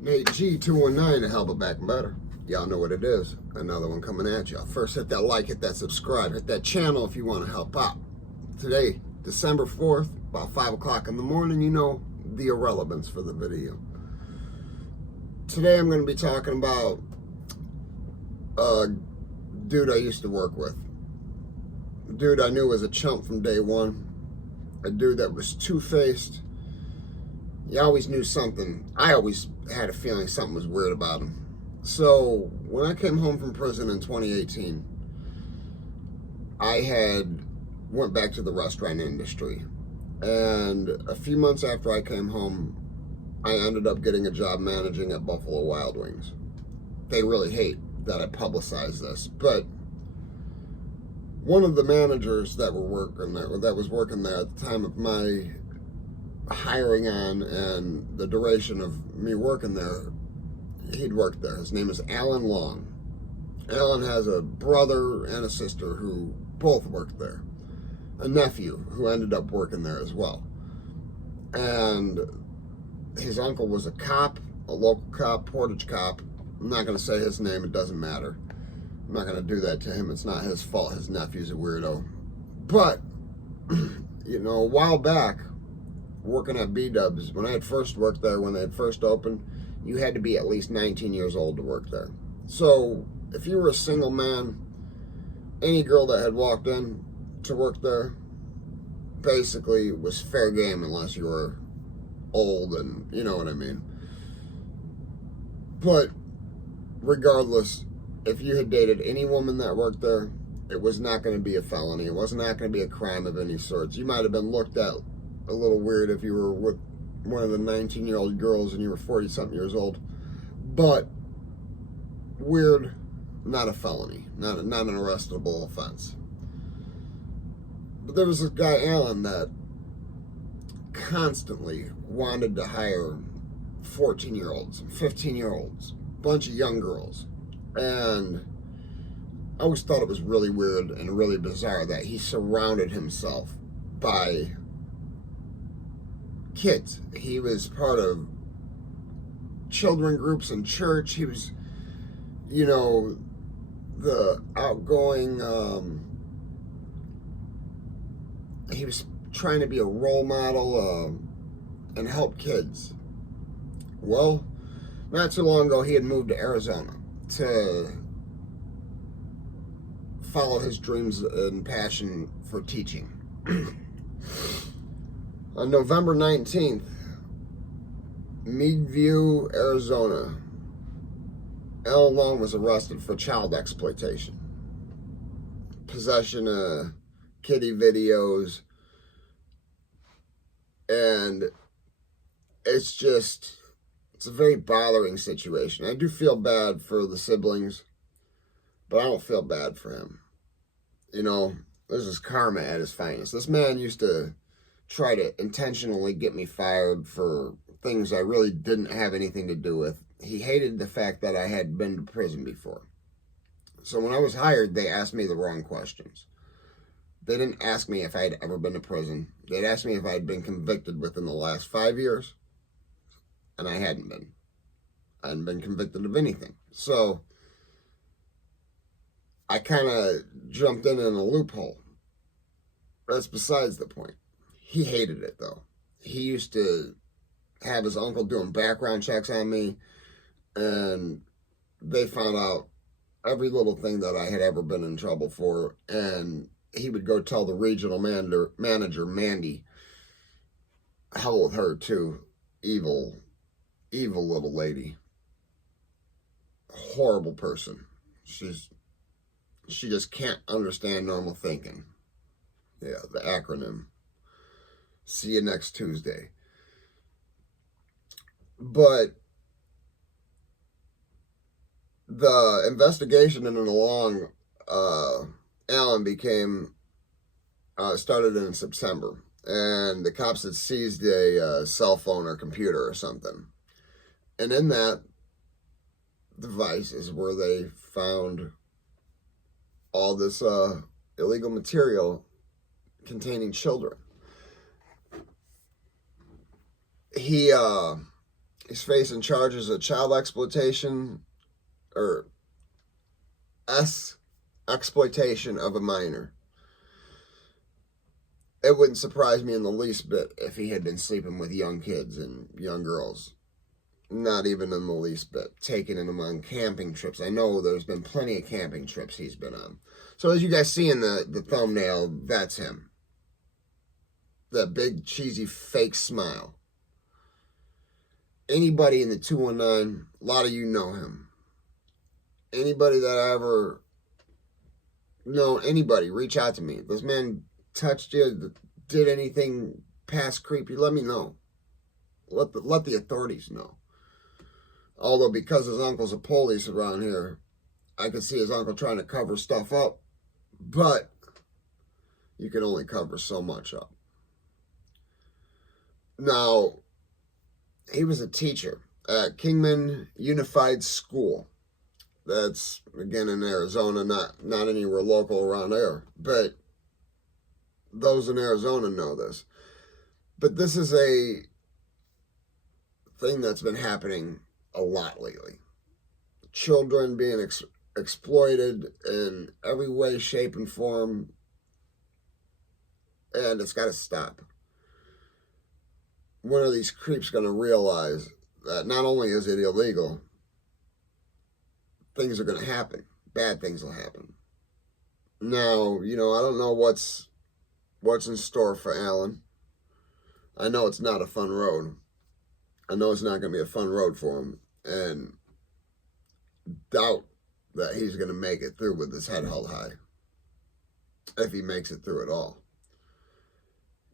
Nate G219 to help it back and better. Y'all know what it is. Another one coming at y'all. First, hit that like, hit that subscribe, hit that channel if you want to help out. Today, December 4th, about 5 o'clock in the morning, you know the irrelevance for the video. Today, I'm going to be talking about a dude I used to work with. A dude I knew was a chump from day one. A dude that was two-faced. You always knew something. I always had a feeling something was weird about him. So when I came home from prison in 2018, I had went back to the restaurant industry. And a few months after I came home, I ended up getting a job managing at Buffalo Wild Wings. They really hate that I publicize this, but one of the managers that was working there at the time of my hiring on and the duration of me working there, he'd worked there. His name is Alan Long. Alan has a brother and a sister who both worked there. A nephew who ended up working there as well. And his uncle was a cop, a local cop, Portage cop. I'm not going to say his name, it doesn't matter. I'm not going to do that to him. It's not his fault. His nephew's a weirdo. But, you know, a while back, working at B-Dubs, when I had first worked there, when they had first opened, you had to be at least 19 years old to work there. So if you were a single man, any girl that had walked in to work there basically was fair game unless you were old, and you know what I mean. But regardless, if you had dated any woman that worked there, it was not going to be a felony. It was not going to be a crime of any sort. You might have been looked at a little weird if you were with one of the 19-year-old girls and you were 40-something years old. But weird, not a felony, not an arrestable offense. But there was this guy, Alan, that constantly wanted to hire 14-year-olds, 15-year-olds, bunch of young girls. And I always thought it was really weird and really bizarre that he surrounded himself by kids. He was part of children groups in church. He was, you know, the outgoing, he was trying to be a role model and help kids. Well, not too long ago, he had moved to Arizona to follow his dreams and passion for teaching. On November 19th, Meadview, Arizona, Alan Long was arrested for child exploitation, possession of kiddie videos, and it's a very bothering situation. I do feel bad for the siblings, but I don't feel bad for him. You know, this is karma at his finest. This man used to try to intentionally get me fired for things I really didn't have anything to do with. He hated the fact that I had been to prison before. So when I was hired, they asked me the wrong questions. They didn't ask me if I had ever been to prison. They'd asked me if I had been convicted within the last 5 years, and I hadn't been. I hadn't been convicted of anything. So I kind of jumped in a loophole. That's besides the point. He hated it, though. He used to have his uncle doing background checks on me, and they found out every little thing that I had ever been in trouble for, and he would go tell the regional manager, Mandy. Hell with her, too. Evil little lady. Horrible person. She just can't understand normal thinking. Yeah, the acronym. See you next Tuesday. But the investigation into Long, Alan started in September, and the cops had seized a cell phone or computer or something. And in that device is where they found all this illegal material containing children. He he's facing charges of child exploitation or exploitation of a minor. It wouldn't surprise me in the least bit if he had been sleeping with young kids and young girls. Not even in the least bit. Taking him on camping trips. I know there's been plenty of camping trips he's been on. So as you guys see in the thumbnail, that's him. That big, cheesy, fake smile. Anybody in the 219, a lot of you know him. Anybody that I ever know, anybody, reach out to me. If this man touched you, did anything past creepy, let me know. Let the authorities know. Although because his uncle's a police around here, I could see his uncle trying to cover stuff up. But you can only cover so much up. Now, he was a teacher at Kingman Unified School. That's, again, in Arizona, not anywhere local around there. But those in Arizona know this. But this is a thing that's been happening a lot lately. Children being exploited in every way, shape, and form. And it's got to stop. When are these creeps going to realize that not only is it illegal, things are going to happen. Bad things will happen. Now, I don't know what's in store for Alan. I know it's not a fun road. I know it's not going to be a fun road for him. And doubt that he's going to make it through with his head held high. If he makes it through at all.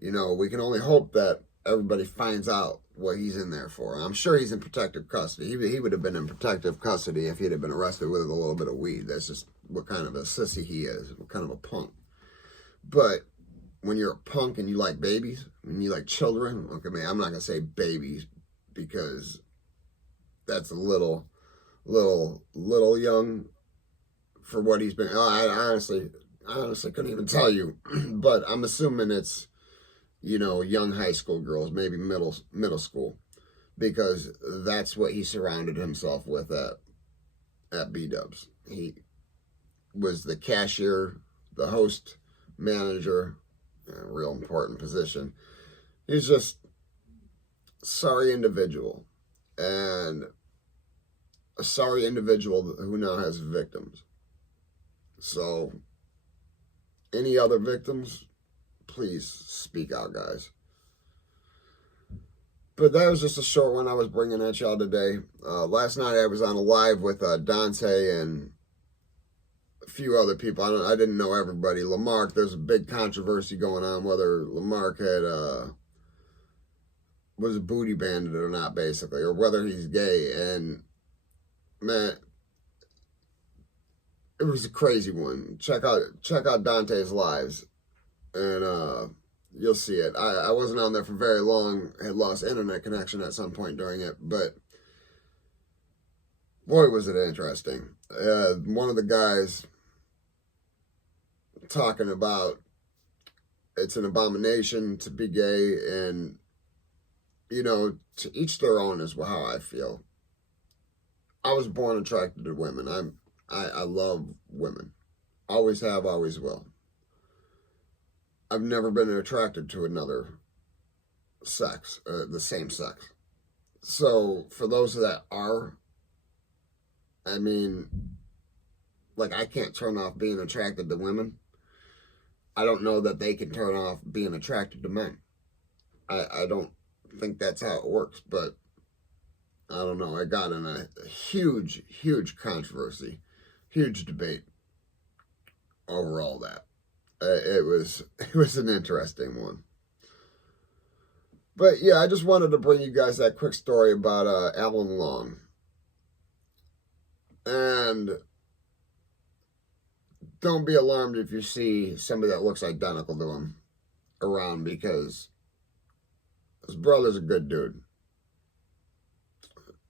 We can only hope that everybody finds out what he's in there for. I'm sure he's in protective custody. He would have been in protective custody if he'd have been arrested with a little bit of weed. That's just what kind of a sissy he is, what kind of a punk. But when you're a punk and you like babies, and you like children, okay, man, I'm not going to say babies because that's a little young for what he's been. I honestly couldn't even tell you, but I'm assuming it's, young high school girls, maybe middle school, because that's what he surrounded himself with at B-Dubs. He was the cashier, the host, manager, a real important position. He's just a sorry individual, and a sorry individual who now has victims. So, any other victims, please speak out, guys. But that was just a short one I was bringing at y'all today. Last night I was on a live with Dante and a few other people. I didn't know everybody. Lamarck, there's a big controversy going on whether Lamarck was a booty bandit or not, basically, or whether he's gay. And man, it was a crazy one. Check out Dante's lives, and you'll see it. I wasn't on there for very long. I had lost internet connection at some point during it, but boy, was it interesting. One of the guys talking about it's an abomination to be gay, and to each their own is how I feel. I was born attracted to women. I love women. Always have, always will. I've never been attracted to another sex, the same sex. So for those that are, I can't turn off being attracted to women. I don't know that they can turn off being attracted to men. I don't think that's how it works, but I don't know. I got in a huge, huge controversy, huge debate over all that. It was an interesting one. But yeah, I just wanted to bring you guys that quick story about Alan Long. And don't be alarmed if you see somebody that looks identical to him around, because his brother's a good dude.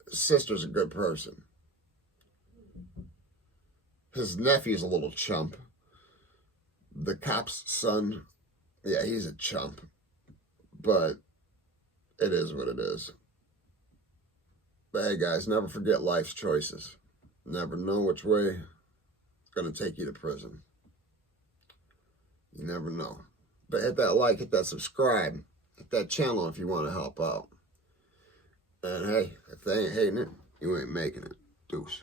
His sister's a good person. His nephew's a little chump. The cop's son, yeah, he's a chump. But It is what it is. But hey, guys, never forget life's choices. Never know which way it's going to take you to prison. You never know. But hit that like, hit that subscribe, hit that channel if you want to help out. And hey, if they ain't hating it, you ain't making it. Deuce.